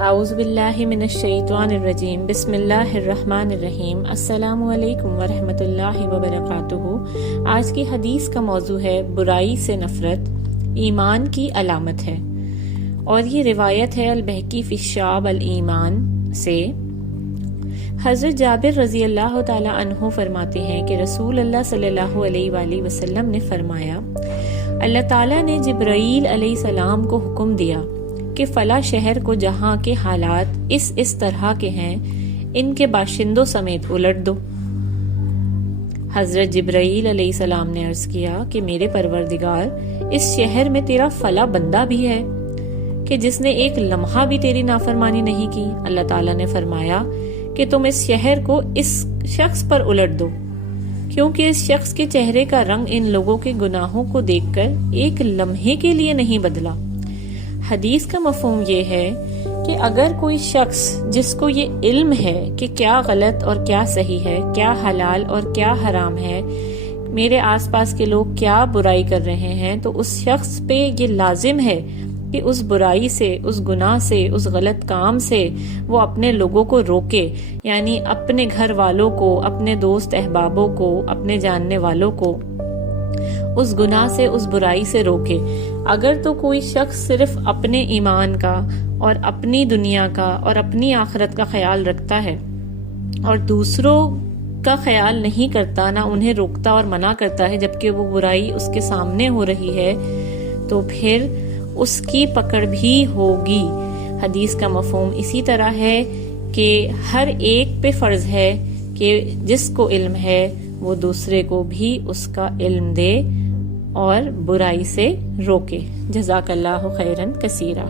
اعوذ باللہ من الشیطان الرجیم بسم اللہ الرحمن الرحیم السلام علیکم ورحمۃ اللہ وبرکاتہ۔ آج کی حدیث کا موضوع ہے برائی سے نفرت ایمان کی علامت ہے، اور یہ روایت ہے البہقی فی شعب الایمان سے۔ حضرت جابر رضی اللہ تعالی عنہ فرماتے ہیں کہ رسول اللہ صلی اللہ علیہ وآلہ وسلم نے فرمایا، اللہ تعالیٰ نے جبرائیل علیہ السلام کو حکم دیا کہ فلاں شہر کو جہاں کے حالات اس طرح کے ہیں ان کے باشندوں سمیت الٹ دو۔ حضرت جبرائیل علیہ السلام نے عرض کیا کہ میرے پروردگار، اس شہر میں تیرا فلاں بندہ بھی ہے کہ جس نے ایک لمحہ بھی تیری نافرمانی نہیں کی۔ اللہ تعالیٰ نے فرمایا کہ تم اس شہر کو اس شخص پر الٹ دو، کیونکہ اس شخص کے چہرے کا رنگ ان لوگوں کے گناہوں کو دیکھ کر ایک لمحے کے لیے نہیں بدلا۔ حدیث کا مفہوم یہ ہے کہ اگر کوئی شخص جس کو یہ علم ہے کہ کیا غلط اور کیا صحیح ہے، کیا حلال اور کیا حرام ہے، میرے آس پاس کے لوگ کیا برائی کر رہے ہیں، تو اس شخص پہ یہ لازم ہے کہ اس برائی سے، اس گناہ سے، اس غلط کام سے وہ اپنے لوگوں کو روکے، یعنی اپنے گھر والوں کو، اپنے دوست احبابوں کو، اپنے جاننے والوں کو اس گناہ سے، اس برائی سے روکے۔ اگر تو کوئی شخص صرف اپنے ایمان کا اور اپنی دنیا کا اور اپنی آخرت کا خیال رکھتا ہے اور دوسروں کا خیال نہیں کرتا، نہ انہیں روکتا اور منع کرتا ہے جبکہ وہ برائی اس کے سامنے ہو رہی ہے، تو پھر اس کی پکڑ بھی ہوگی۔ حدیث کا مفہوم اسی طرح ہے کہ ہر ایک پہ فرض ہے کہ جس کو علم ہے وہ دوسرے کو بھی اس کا علم دے اور برائی سے روکے۔ جزاک اللہ خیرا کثیرا۔